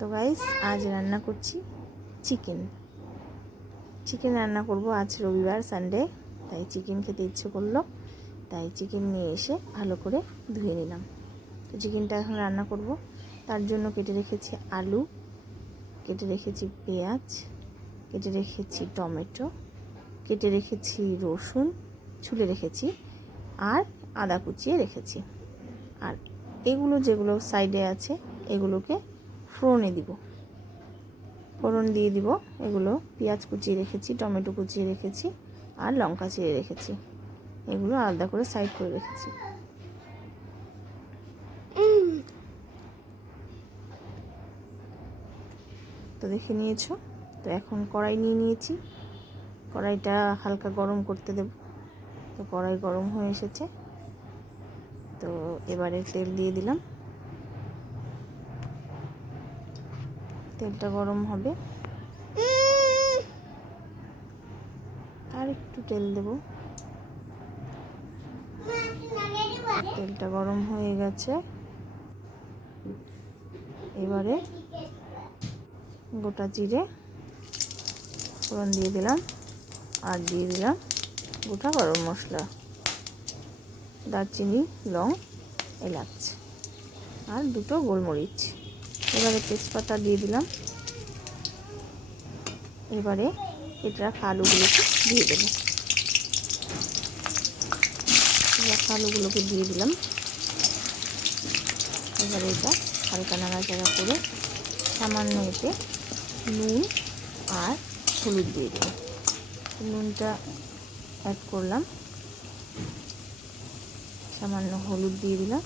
তো গাইস আজ রান্না করছি চিকেন রান্না করব। আজ রবিবার সানডে, তাই চিকেন খেতে ইচ্ছে করলো, তাই চিকেন নিয়ে এসে ভালো করে ধুয়ে নিলাম। তো চিকেনটা এখন রান্না করব। তার জন্য কেটে রেখেছি আলু, কেটে রেখেছি পেঁয়াজ, কেটে রেখেছি টমেটো, কেটে রেখেছি রসুন ছুলে রেখেছি, আর আদা কুচিয়ে রেখেছি। আর এগুলো যেগুলো সাইডে আছে এগুলোকে ফোড়নে দিব, ফোড়ন দিয়ে দিব। এগুলো পেঁয়াজ কুচিয়ে রেখেছি, টমেটো কুচিয়ে রেখেছি, আর লঙ্কা চিড়ে রেখেছি। এগুলো আলাদা করে সাইড করে রেখেছি। তো দেখে নিয়েছো। তো এখন কড়াই নিয়ে নিয়েছি, কড়াইটা হালকা গরম করতে দেব। তো কড়াই গরম হয়ে এসেছে, তো এবারে তেল দিয়ে দিলাম। তেলটা গরম হবে, আর একটু তেল দেব। তেলটা গরম হয়ে গেছে, এবারে গোটা জিরে ফোড়ন দিয়ে দিলাম, আর দিয়ে দিলাম গোটা গরম মশলা, দারচিনি, লং, এলাচ, আর দুটো গোলমরিচ। এবারে তেজপাতা দিয়ে দিলাম। এবারে কেটে রাখা আলুগুলোকে দিয়ে দেবো। আলুগুলোকে দিয়ে দিলাম। এবারে এটা হালকা নাড়াচাড়া করে সামান্য এতে নুন আর হলুদ দিয়ে দিলাম। নুনটা অ্যাড করলাম, সামান্য হলুদ দিয়ে দিলাম।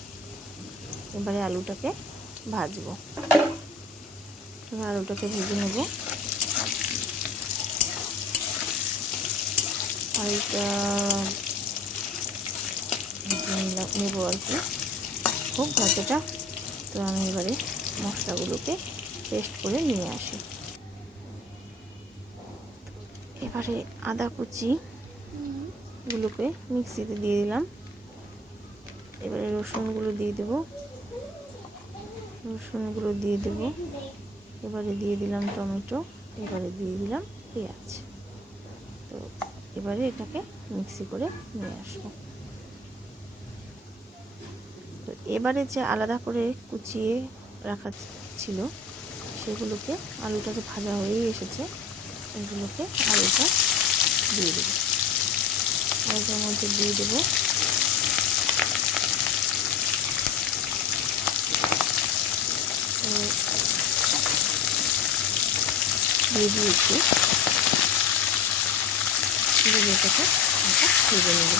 এবারে আলুটাকে ভাজবো। আলুটাকে ভেজে নেব। আলুটা নেবো আর কি, খুব ভাজাটা। তো আমি এবারে মশলাগুলোকে পেস্ট করে নিয়ে আসি। এবারে আদা কুচিগুলোকে মিক্সিতে দিয়ে দিলাম। এবারে রসুনগুলো দিয়ে দেব, এবারে দিয়ে দিলাম টমেটো, এবারে দিয়ে দিলাম পেঁয়াজ। তো এবারে এটাকে মিক্সি করে নিয়ে আসবো। তো এবারে যে আলাদা করে কুচিয়ে রাখা ছিল সেগুলোকে, আলুটাকে ভাজা হয়েই এসেছে, এগুলোকে আলুটা দিয়ে দেবো। আলুটার মধ্যে দিয়ে দেবো। দিয়ে দিয়েছি, এটাকে ভেজে নেব।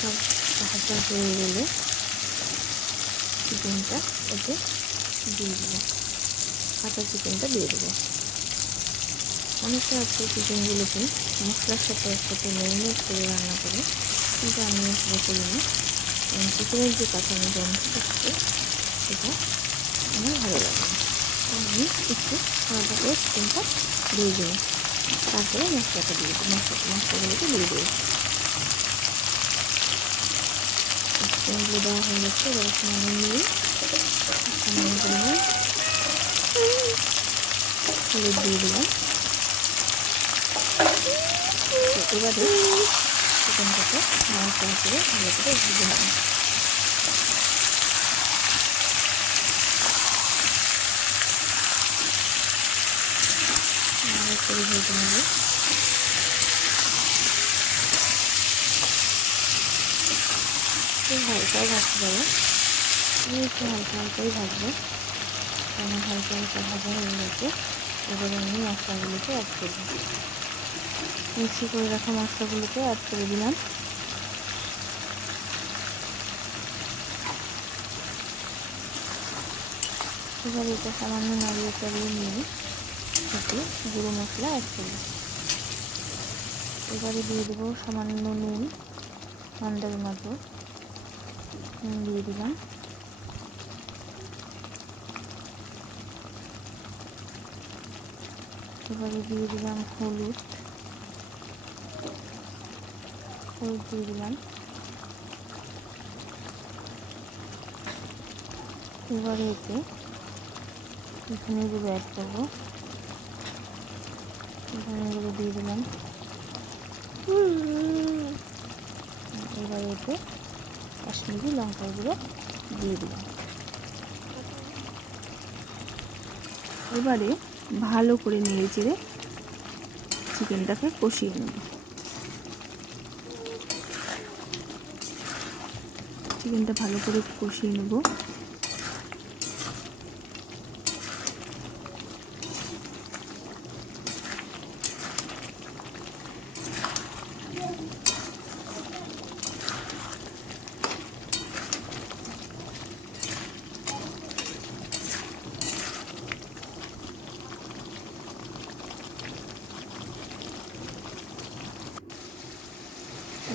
সব ভাজা হয়ে গেলে চিকেনটা এতে দিয়ে দেবো, কাঁচা চিকেনটা দিয়ে দেবো। অনেকে আছে চিকেনগুলোকে মশলার সাথে একসাথে ম্যারিনেট করে রান্না করে, কিন্তু আমি আসলে করি না। কারণ চিকেনের যে কাঁচানো গন্ধটা থাকে সেটা আমার ভালো লাগে না। আমি একটু আলাদা করে চিকেনটা দিয়ে দিই, তারপরে মশলাটা দিয়ে দিই, মশলাগুলোকে দিয়ে দিই। চিকেনগুলো দেওয়া হয়ে গেছে। এবার সামান্য নিয়ে সামান্য পরিমাণ হলুদ দিয়ে দিলাম। তো এবারে চিকেনটাকে নাড়াচাড়া করে ভালো করে ভেজে নেব। ভালো করে ভেজে নেব। একটু হালকাই ভাজতে পারো, আমি একটু হালকাই ভাজবো, কারণ হালকা ভাজা হয়ে গেছে। এবারে আমি মশলাগুলোকে অ্যাড করব। মিক্সি করে রাখা মশলাগুলোকে অ্যাড করে দিলাম। এবার এটা সামান্য নাড়িয়ে চাড়িয়ে নিয়ে একটু গুঁড়ো মশলা অ্যাড করব। এবারে দিয়ে দেবো সামান্য নুন, আন্দাজ মতো নুন দিয়ে দিলাম। এবারে দিয়ে দিলাম হলুদ, হলুদ দিয়ে দিলাম। এবারে এতে ধনে গুঁড়ো অ্যাড করবো। ধনে গুঁড়ো দিয়ে দিলাম। এবারে এতে কাশ্মীরি লঙ্কার গুঁড়ো দিয়ে দিলাম। এবারে ভালো করে নেড়ে চেড়ে চিকেনটাকে কষিয়ে নেব। চিকেনটা ভালো করে কষিয়ে নেব।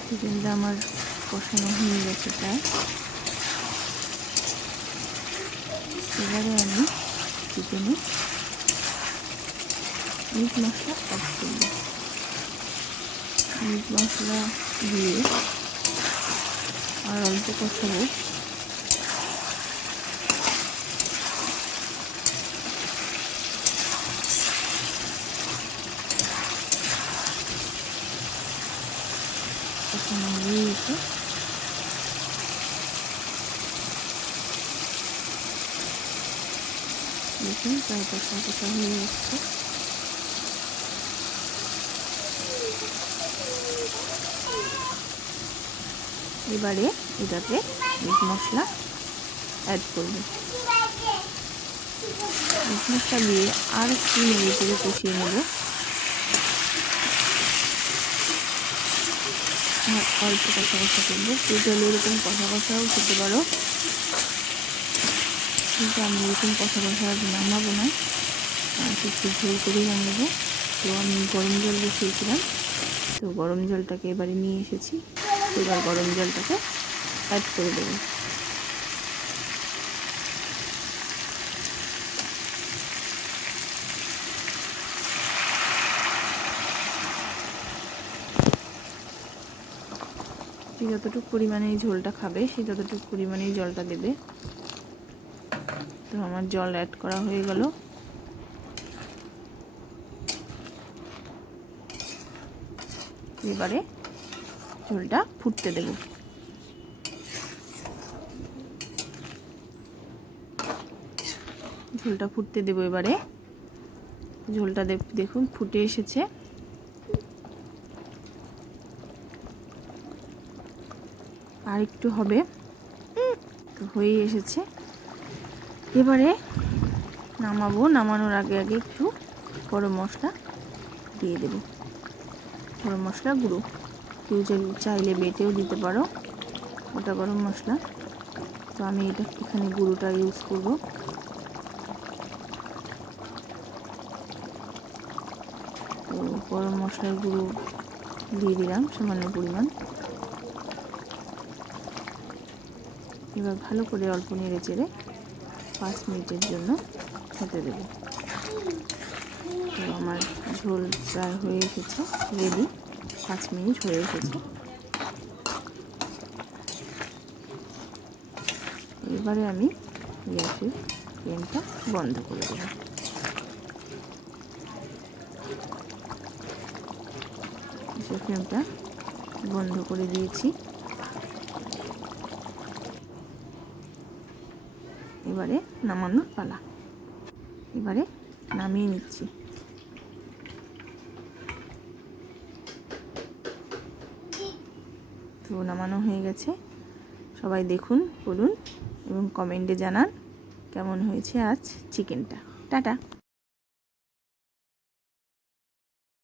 চিকেনটা আমার কষানো হয়ে গেছে প্রায়। এবারে আমি চিকেনে মিট মশলা অ্যাড করব। মিট মশলা দিয়ে আর অল্প কষাবো। কষানো হয়ে গেছে। দেখুন প্রায় কষা হয়ে যাচ্ছে। এবারে এটাতে মিট মশলা অ্যাড করব। মিট মশলা দিয়ে আর একটু নেড়ে চেড়ে কষিয়ে নেব। অল্প কষা করবো। কেউ চাইলে এরকম কষাও খেতে পারো, কিন্তু আমি এরকম কষা নামাবো না, একটু ঝোল করেই নামাবো। তো আমি গরম জল বসিয়েছিলাম, তো গরম জলটাকে এবারে নিয়ে এসেছি। এবার গরম জলটাকে অ্যাড করে দেবো। যতটুকু পরিমাণে এই ঝোলটা খাবে সে ততটুকু পরিমাণেই জলটা দেবে। তো আমার জল অ্যাড করা হয়ে গেল। এবারে ঝোলটা ফুটতে দেব। ঝোলটা ফুটতে দেব। এবারে ঝোলটা দেখুন ফুটে এসেছে। আর একটু হবে, তো হয়েই এসেছে। এবারে নামাবো। নামানোর আগে একটু গরম মশলা দিয়ে দেব। গরম মশলা গুঁড়ো, কেউ চাইলে বেটেও দিতে পারো ওটা গরম মশলা। তো আমি এখানে গুঁড়োটা ইউজ করব। তো গরম মশলার গুঁড়ো দিয়ে দিলাম সামান্য পরিমাণ। এবার ভালো করে অল্প নেড়ে চেড়ে 5 মিনিটের জন্য হতে দেব। তো আমার ঝোল প্রায় হয়ে এসেছে, রেডি। 5 মিনিট হয়ে এসেছে। এবারে আমি গ্যাসের ফ্লেমটা বন্ধ করে দেব। গ্যাসের ফ্লেমটা বন্ধ করে দিয়েছি। এবারে নামানোর পালা। এবারে নামিয়ে নিচ্ছি। তো নামানো হয়ে গেছে। সবাই দেখুন, বলুন এবং কমেন্টে জানান কেমন হয়েছে আজ চিকেনটা। টাটা।